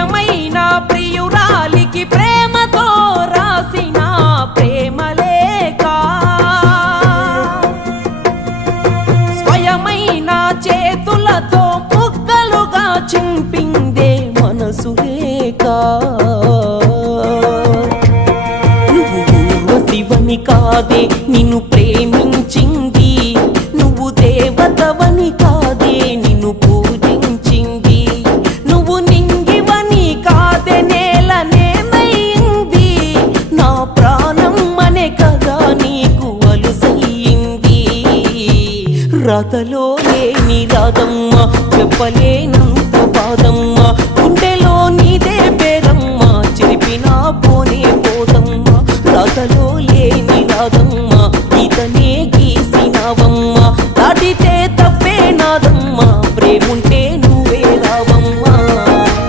స్వయమైన ప్రియురాలికి ప్రేమతో రాసిన ప్రేమలేఖ స్వయమైన చేతులతో ముక్కలుగా చింపిందే మనసు లేక నువ్వు ఊర్వశివని కాదే నిన్ను ప్రేమించింది, నువ్వు దేవతవని కాదే నిన్ను పూజించింది, నువ్వు నింగివని కాదే నేలనేమైంది, నా ప్రాణం అనే కదా నీకు అలుసయ్యింది. రాతలో